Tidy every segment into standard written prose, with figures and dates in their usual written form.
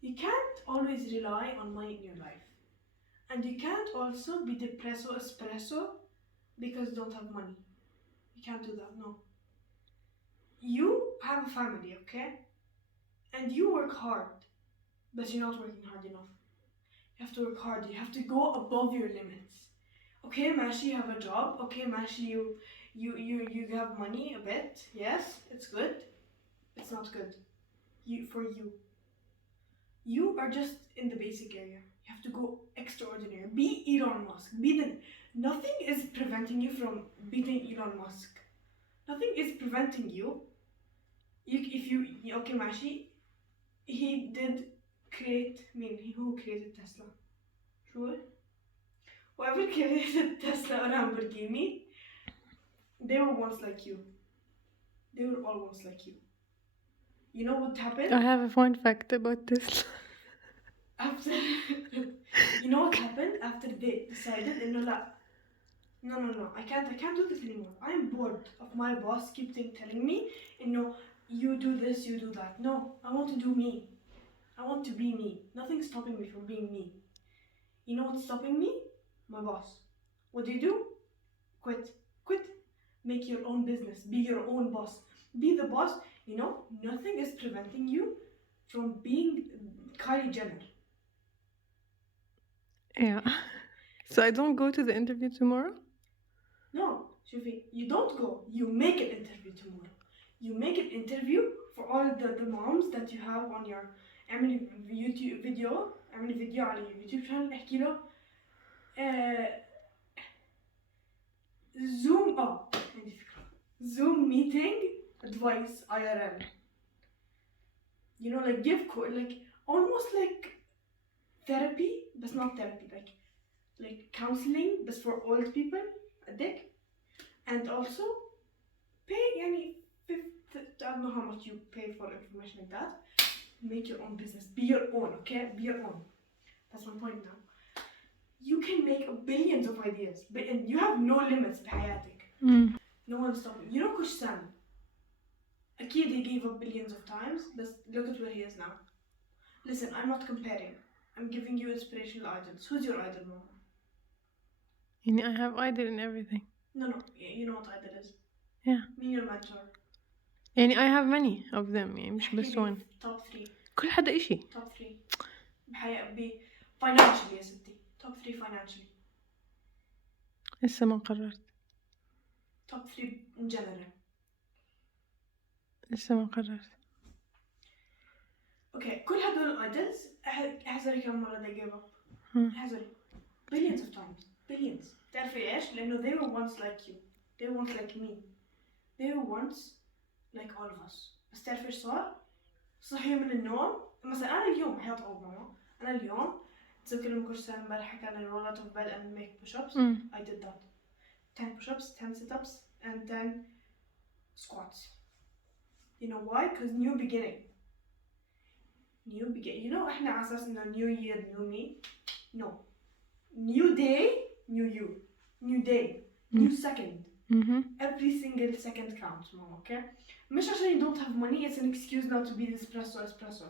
You can't always rely on money in your life. And you can't also be depresso espresso because you don't have money. You can't do that, no. You have a family, okay? And you work hard, but you're not working hard enough. You have to work hard, you have to go above your limits. Okay, Mashi, you have a job. Okay, Mashi, you have money a bit. Yes, it's good. It's not good. You are just in the basic area. You have to go extraordinary. Be Elon Musk. Nothing is preventing you from beating Elon Musk. Nothing is preventing you. Okay, Mashi, he did create. Who created Tesla? Sure. Whoever created Tesla or Lamborghini, they were once like you. They were all once like you. You know what happened? I have a fun fact about this. After, you know what happened after they decided, no, I can't do this anymore. I'm bored of my boss telling me, you do this, you do that. No, I want to do me. I want to be me. Nothing's stopping me from being me. You know what's stopping me? My boss. What do? Quit. Make your own business. Be your own boss. Be the boss. Nothing is preventing you from being Kylie Jenner. Yeah. So I don't go to the interview tomorrow? No, Shufi, you don't go. You make an interview tomorrow. You make an interview for all the moms that you have on your YouTube video. اعملي فيديو على YouTube channel احكي له Zoom meeting advice IRL. Give almost like therapy, but not therapy, like counseling, but for old people, and also pay I don't know how much you pay for information like that. Make your own business. Be your own, okay? Be your own. That's my point now. You can make billions of ideas, and you have no limits بحياتك. No one's stopping. You know Kushsan? Akid, he gave up billions of times, but look at where he is now. Listen, I'm not comparing. I'm giving you inspirational idols. Who's your idol, Mama? I have idol in everything. No. You know what idol is? Yeah. Me, your mentor. I have many of them مش بس one. Top 3. كل حدا إشي. Top 3. Financially يا ستي. Top 3 financially. لسه ما قررت. Top 3 in general. لسه ما قررت. Okay, كل هدول idols احذري كم مرة they gave up. احذري. Billions of times. Billions. تعرفي إيش؟ لأنه they were once like you. They were once like me. They were once like all of us. بس تعرفي إيش صار؟ صحي من النوم. مثلا أنا اليوم حياة ماما. أنا اليوم تذكر لما كنت امبارح حكينا roll out of bed and make push-ups. I did that. 10 push-ups, 10 sit-ups, and 10 squats. You know why? Because new beginning. إحنا على أساس إنه new year, new me. No. New day, new you. New day, new second. Every single second counts, Mom, okay? مش عشان you don't have money, it's an excuse not to be espresso,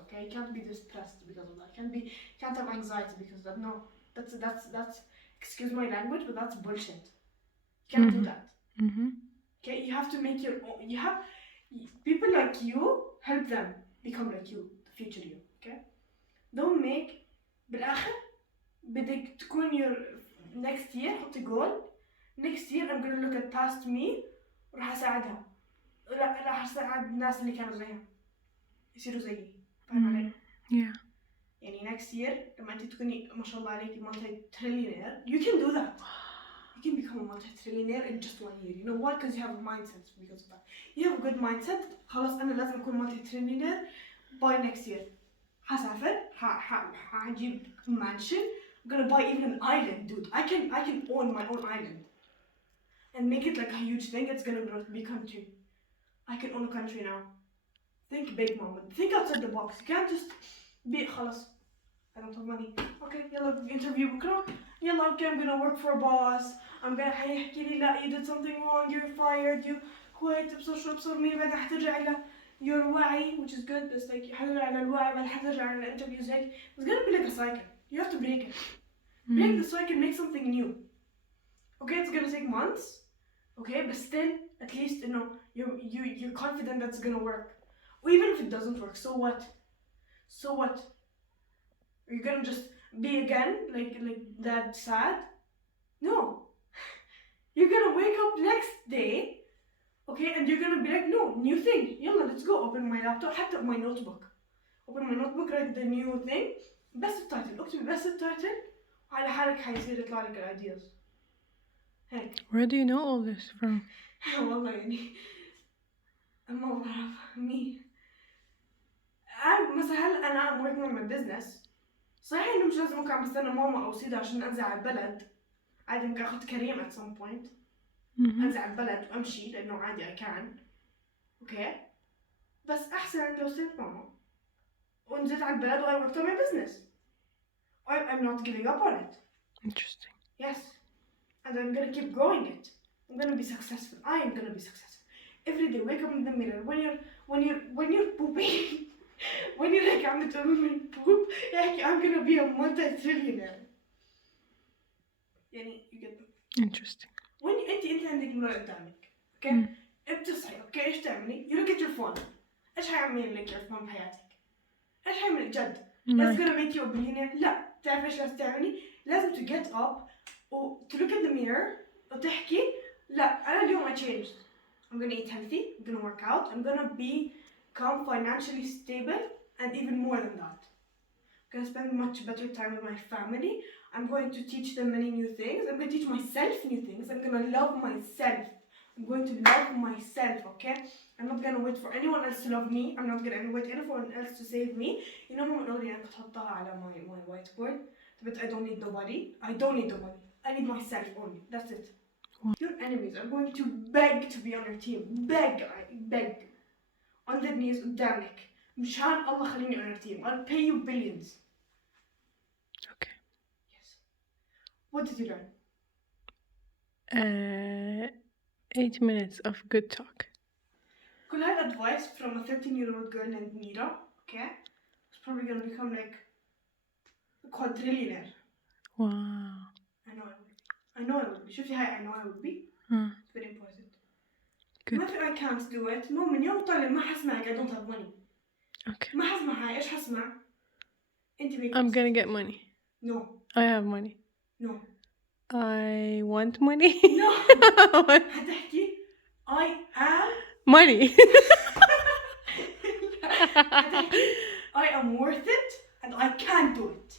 okay? You can't be depressed because of that. You can't have anxiety because of that. No, that's excuse my language, but that's bullshit. You can't do that. Okay, you have to make your own. People like you, help them become like you, the future you, okay? Don't make بالآخر بدك تكون your next year حطي goal. Next year I'm gonna look at past me وراح أساعدها. راح أساعد الناس اللي كانوا زيها يصيروا زيي. فاهم علي؟ Yeah. next year لما أنت تكوني ما شاء الله عليكي multi-trillionaire, you can do that. You can become a multi-trillionaire in just 1 year. You know why? Because you have a mindset because of that. You have a good mindset. خلاص أنا لازم أكون multi-trillionaire by next year. هسافر. هجيب mansion. I'm gonna buy even an island, dude. I can own my own island. And make it like a huge thing. It's gonna grow to be country. I can own a country now. Think big, mom. Think outside the box. You can't just be خلاص. I don't have money. Okay, يلا interview بكرة. يلا okay, I'm gonna work for a boss. I'm gonna حيحكي لي لا you did something wrong. You're fired. You quit. بصر مين بعدين حترجعي له. your وعي which is good بس like حترجع على الوعي بعد حترجع على الانترفيوز هيك it's gonna be like a cycle you have to break it break the cycle make something new okay it's gonna take months okay but still at least you know you're confident that's gonna work or even if it doesn't work so what are you gonna just be again like that sad no you're gonna wake up next day okay and you're gonna be like no new thing yalla let's go open my laptop حتى my notebook write the new thing بس التايتل اكتبي بس التايتل وعلى حالك حيصير يطلع لك الايدياز هيك. Where do you know all this from? والله يعني ما بعرف مين مثلا هل انا I'm working on my business صحيح انه مش لازم اكون عم بستنى ماما او سيدا عشان انزل على البلد عادي ممكن اخذ كريم at some point انزل على البلد وامشي لانه عادي I can اوكي بس احسن لو استنت ماما ونزلت على البلد و I worked on my business I'm not giving up on it. Interesting. Yes. And I'm gonna keep growing it. I'm gonna be successful. I am gonna be successful. Every day, wake up in the mirror. When you're pooping, when you're like I'm gonna poop, like I'm gonna be a multi-trillionaire. يعني you get that. Interesting. When أنت عندك مرة قدامك, okay? بتصحي, okay? إيش تعملي? You look at your phone. إيش حيعمل لك your phone بحياتك؟ إيش حيعمل جد؟ That's gonna make you a billionaire. لا تعرف إيش لازم تعملي؟ لازم to get up و to look at the mirror وتحكي لا أنا اليوم I changed. I'm gonna eat healthy. I'm gonna work out. I'm gonna become financially stable and even more than that. I'm gonna spend much better time with my family. I'm going to teach them many new things. I'm gonna teach myself new things. I'm gonna love myself. I'm going to love myself, okay? I'm not gonna wait for anyone else to love me. I'm not gonna wait anyone else to save me. You know ماما الأغنية أنا كنت حطها على my whiteboard. But I don't need nobody. I don't need nobody. I need myself only. That's it. Your enemies are going to beg to be on your team. Beg. On their knees قدامك. مشان الله خليني on your team. I'll pay you billions. Okay. Yes. What did you learn? 8 minutes of good talk. Could I have advice from a 13-year-old girl named Mira? Okay. Who's probably gonna become like a quadrillionaire. Wow. I know I will be. شوفي هاي I know I will be. It's very important. Good. ما في I can't do it. مو من يوم طلع ما حسمعك I don't have money. Okay. ما حسمع هاي إيش حسمع؟ أنت make I'm it. gonna get money. No. I have money. No. I want money. No. هتحكي I am money. هتحكي I am worth it and I can do it.